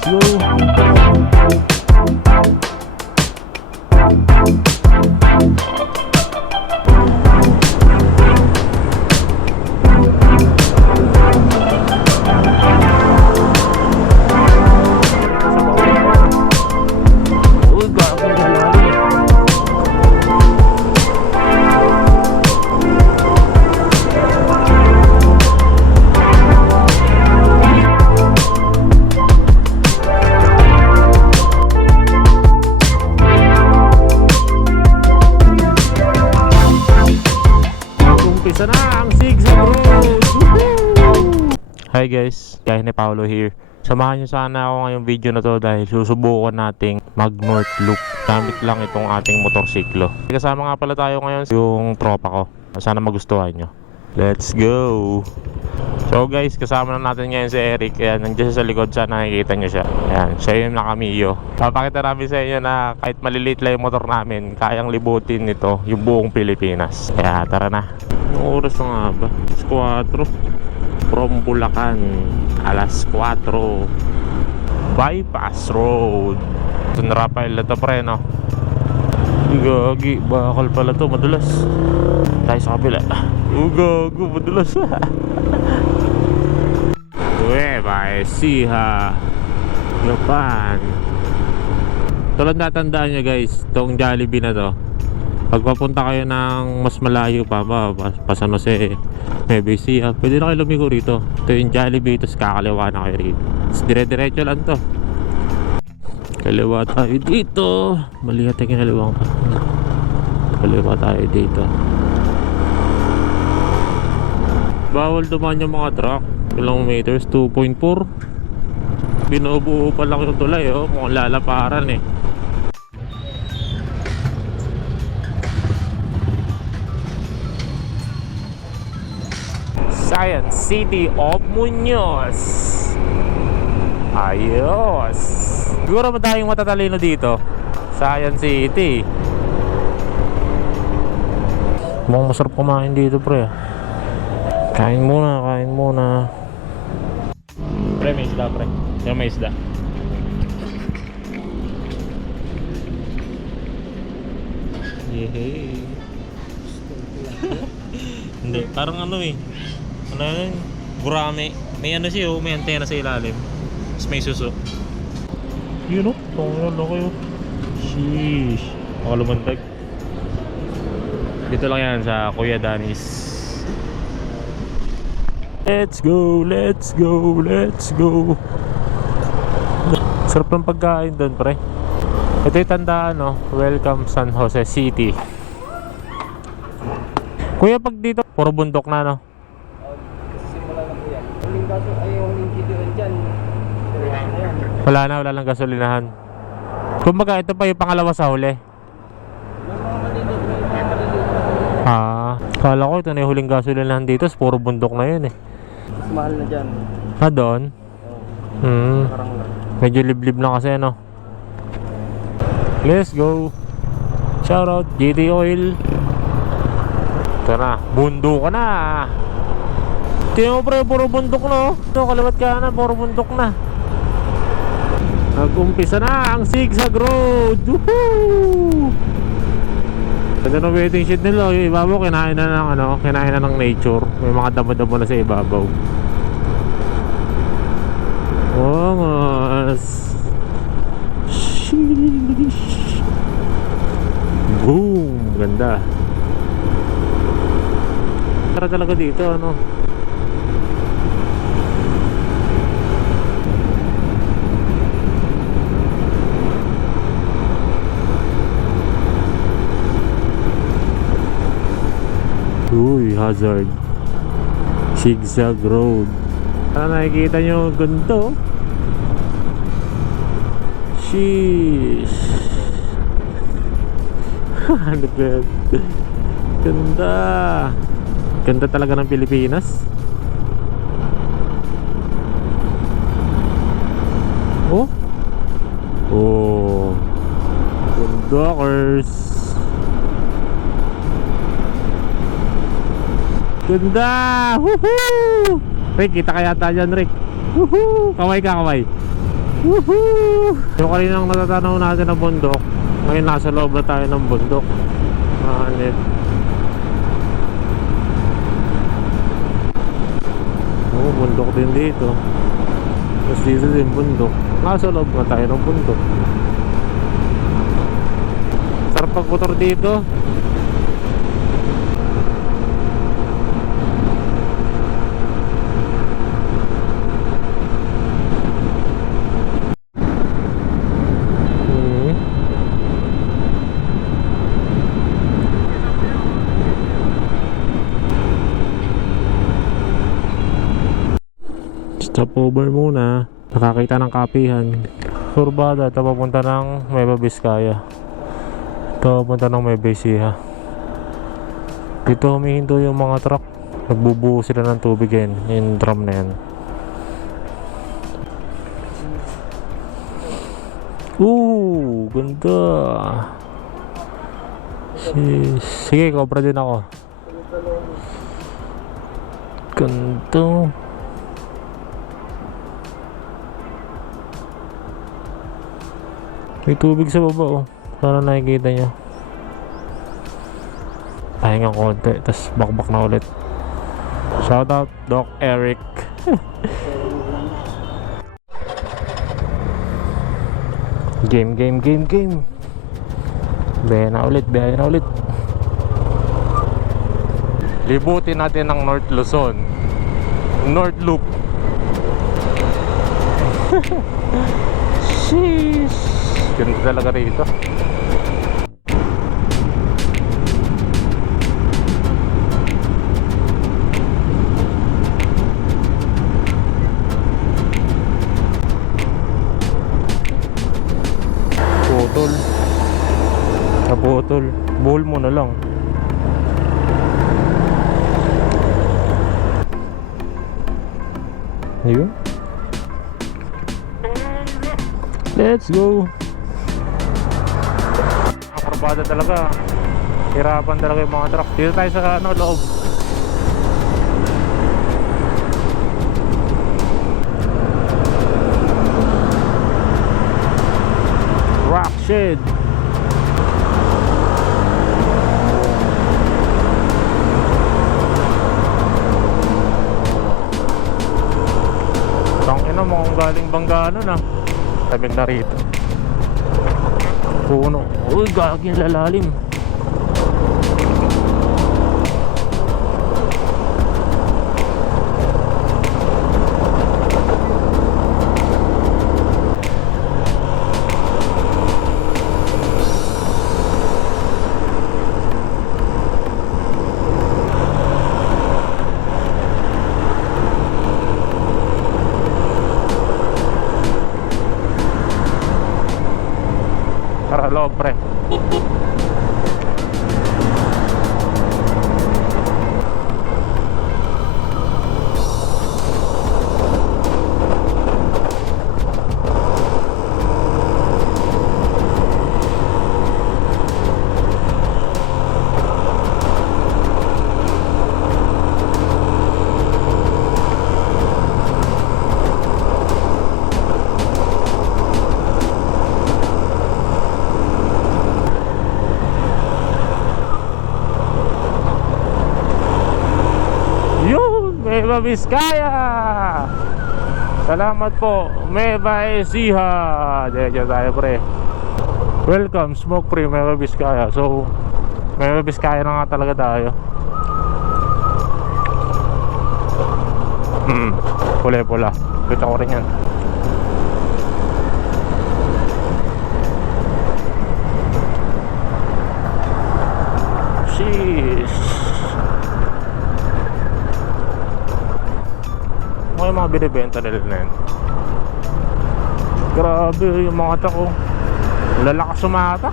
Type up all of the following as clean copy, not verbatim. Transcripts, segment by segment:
Let's go. Umpisa na ang Zigzag Road. Woohoo! Hi guys, gaya ni Paolo here. Samahan nyo sana ako ngayong video na to dahil susubukan nating mag North Loop gamit lang itong ating motorsiklo. Kasama nga pala tayo ngayon yung tropa ko. Sana magustuhan nyo. Let's go! So guys, kasama na natin ngayon si Eric. Ayan, nandiyan siya sa likod, sana nakikita nyo siya. Ayan, siya yung nakamiyo. Papakita namin sa inyo na kahit maliliit lang yung motor namin, kayang libutin nito yung buong Pilipinas. Kaya tara na. Anong oras na nga ba? 4 from Bulacan, alas 4. Bypass Road. Ito na Rafael na to pre, no? Gagi, bakal pala to, madulas. Tayo sa kabila. Gago, madulas. Nueva Ecija, Japan. Tulad natandaan nyo guys, itong Jollibee na to, pagpapunta kayo ng mas malayo pa San Jose, Nueva Ecija, pwede na kayo lumigo rito. Ito yung Jollibee, tapos kakaliwa na kayo rito. Dire-diretso lang to. Kaliwa tayo dito. Mali natin kinaliwa pa. Kaliwa tayo dito. Bawal dumaan yung mga truck. Ilang meters? 2.4. Binubuo pa lang yung tulay, oh. Mukhang lalaparan eh. Science City of Muñoz. Ayos. Siguro madaming matatalino dito. Science City. Mukhang masarap kumain dito pre. Kain muna, kain muna. Pre, may isda pre. Yung may isda. Yehey. Hindi, parang ano eh. Ano yun? Gurame. May ano siya, may antena sa ilalim. Tapos may suso. Yun o, tungkol na kayo. Sheesh. Makalumandag. Dito lang yan sa Kuya Danis. Let's go, let's go, let's go. Sarap ng pagkain doon pre. Ito yung tandaan, no? Welcome San Jose City. Kuya, pag dito puro bundok na, no? Simula na po yan. Huling kaso ay huling kiloan dyan. Wala na, wala lang gasolinahan. Kumbaga ito pa yung pangalawa sa huli. May mga maliliit, may mga maliliit. Kala ko ito na yung huling gasolinahan dito. Puro bundok na yun eh. Mas mahal na dyan. Doon? Parang lang. Medyo liblib na kasi ano. Let's go. Shoutout GT Oil. Ito na, bundok ka na. Tingnan mo pre, puro bundok na, oh. No, kaliwat ka na, puro bundok na. Nag-umpisa na ang Zigzag Road. Woohoo! Ganda ng waiting shed nila. Yung ibabaw kinain na ng ano, kinain na ng nature. May mga damo-damo na sa ibabaw. Wangas. Sheesh. Boom, ganda. Tara talaga dito, ano. Uy, hazard. Zigzag Road. Nakikita nyo, ganito. Sheesh. Ano ba? Ganda. Ganda talaga ng Pilipinas. Oh. Oh. Gandakers. Ganda! Woohoo! Rick, kita kaya tayo dyan, Rick. Woohoo! Kaway ka, kaway. Woohoo! Yung kaninang natatanaw natin ng bundok, ngayon nasa loob na tayo ng bundok. Manit. Oo, bundok din dito. Tapos dito din bundok. Nasa loob na tayo ng bundok. Sarap pagmotor dito. Stop over muna. Nakakita ng kapihan. Surbada, ito papunta ng Nueva Vizcaya. Ito papunta ng Nueva Ecija. Dito humihinto yung mga truck. Nagbubuo sila ng tubig yan. Yung drum na yan. Ganda. Sige, cobra din ako. Ganda. May tubig sa baba, oh. Sana nakikita nyo. Pahinga konti, tas bakbak na ulit. Shoutout Doc Eric. Game. Biyahe na ulit. Libutin natin ang North Luzon. North Loop. Sheesh. Ganda talaga rito. Putol. Bowl mo na lang. Ayun. Let's go. Aprobada talaga. Hirapan talaga yung mga truck. Dito tayo sa loob. Rock shed. Tangina, mukhang galing Banggano na. Tabing na rito. Puno. Uy, gagi, lalalim. Tara, loob, pre. Nueva Vizcaya. Salamat po, Nueva Ecija. Diyan tayo, pre. Welcome, smoke free Nueva Vizcaya. So, Nueva Vizcaya na nga talaga tayo. Pula-pula. Kita ko rin yan. Sheesh. Yung mga binibenta nila na yan. Grabe yung mga tako. Lalakas sumata.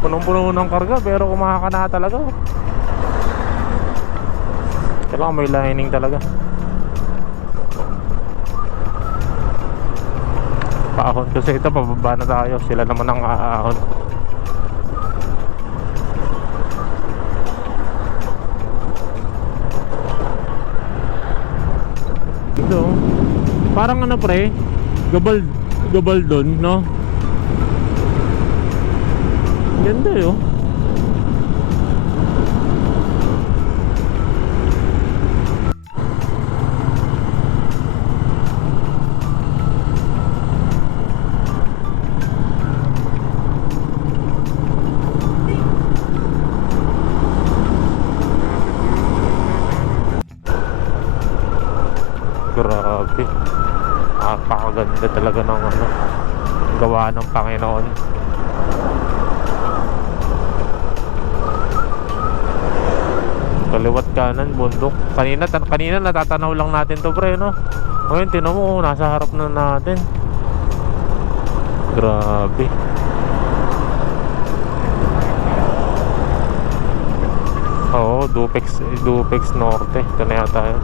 Punong-puno ng karga pero kumakana talaga. Kailangan may lining talaga. Paahon kasi ito, pababa na tayo. Sila naman ang aahon. Ito, parang ano, pre, Gabaldon, no? Ganda yun. Grabe. Napakaganda talaga ng ano, gawa ng Panginoon. Kaliwat kanan, bundok. Kanina natatanaw lang natin to, pre, no? Ngayon, tinan mo, nasa harap na natin. Grabe. Oo, Dupex Norte. Ito na yata yun.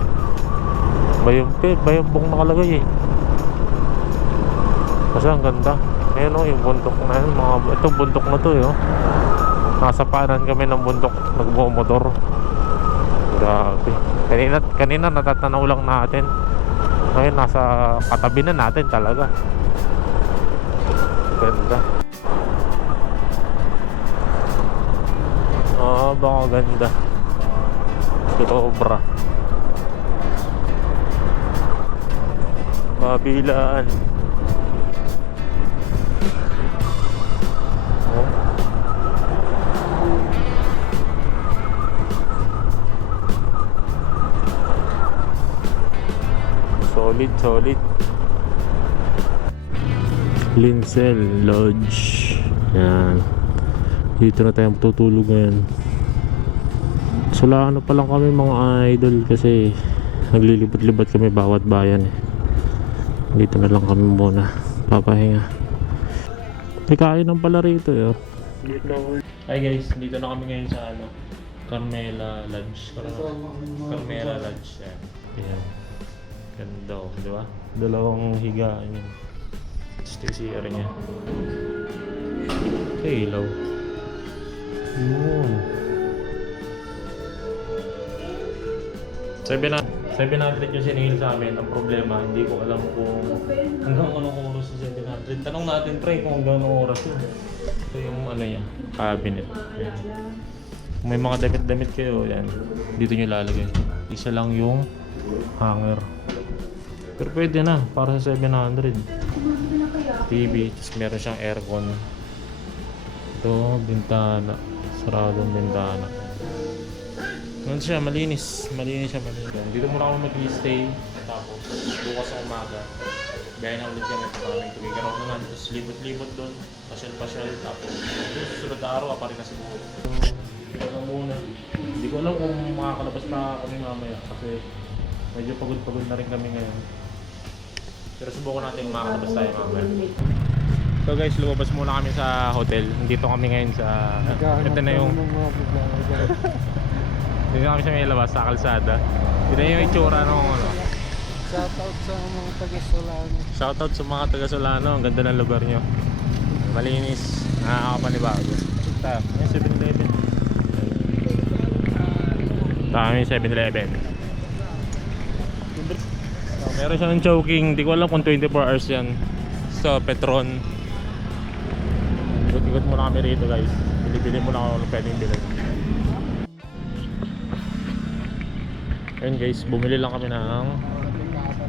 Bayambong nakalagay eh. Kasi ang ganda. Ayan o, yung bundok na yun. Ito bundok na to eh. Oh. Nasa paanan kami ng bundok. Nagbumotor. Grabe. Kanina natatanaw lang natin. Ngayon nasa katabi na natin talaga. Ganda. Baka ganda. Sobra. Kabilaan. Oh. Solid. Linsel Lodge. Yan. Dito na tayo tutulog ngayon. So ano pa lang kami mga idol kasi naglilibot-libot kami bawat bayan eh. Dito na lang kami muna papahinga. May kainan pala rito eh. Hi guys, dito na kami ngayon sa ano, Carmela Lodge. Carmela Lodge yan. Ayan. Ganda oh, di ba? Dalawang higaan yun. Stay CR niya. Ilaw. Yun. 700 yung siningil sa amin. Ang problema, hindi ko alam kung hanggang anong oras yung 700. Tanong natin pre kung hanggang anong oras yun. Ito yung ano niya, cabinet. Yan. Kung may mga damit-damit kayo, yan. Dito nyo lalagay. Isa lang yung hanger. Pero pwede na, para sa 700. TV, tapos meron siyang aircon. Ito, bintana. Saradong bintana. Ganun siya, malinis siya. Dito muna ako mag-stay. Tapos, bukas sa umaga. Biyahe na ulit kami. Maraming tuwigan ako naman. Tapos, libot-libot doon. Pasyal-pasyal. Tapos, susunod na araw, pa rin na siguro. Ito lang muna. Hindi ko alam kung makakalabas pa kami mamaya. Kasi, medyo pagod-pagod na rin kami ngayon. Pero subukan natin makakalabas tayo mamaya. So guys, lumabas muna kami sa hotel. Dito kami ngayon sa... Ito na yung... Dito kami sa may labas, sa kalsada. Dito yung itsura ng ano. Shoutout sa mga taga-Solano. Shoutout sa mga taga-Solano. Ang ganda ng lugar nyo. Malinis. Nakakapanibago. Ito, yung 7-Eleven. Ito kami yung 7-Eleven. Meron siya ng choking. Hindi ko alam kung 24 hours yan. So, Petron. Ikot-ikot muna kami rito guys. Bili-bili muna ako kung pwedeng bilhin. Ayun guys, bumili lang kami ng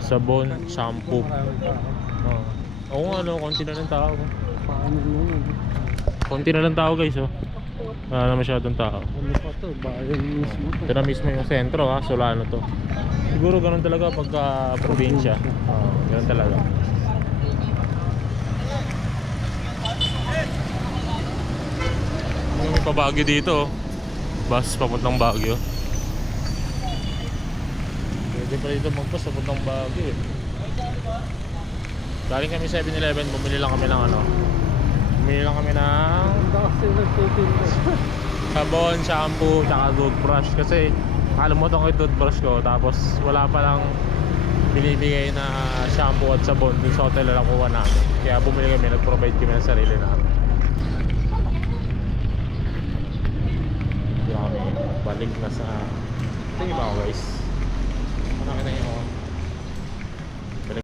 sabon, shampoo. Oo nga, ano, konti na lang tao. Konti na lang tao guys, oh. Wala na masyadong tao. Ano pa to? Bayan mismo to. Ito na mismo yung sentro, ha. Solano to. Siguro ganun talaga pagka probinsya. Ganun talaga. May pa-Baguio dito, oh. Bus papuntang Baguio. Pwede pa dito mag-bus papuntang Baguio eh. Galing kami 7-Eleven, bumili lang kami ng ano. Bumili lang kami ng Kasi nagtitinda. sabon, shampoo, tsaka toothbrush. Kasi nakalimutan ko yung toothbrush ko. Tapos wala pa lang binibigay na shampoo at sabon dun sa hotel na nakuha namin. Kaya bumili kami, nag-provide kami ng sarili namin. Kaya kami balik na sa... Tingin ba ako guys? Nakita niyo ako.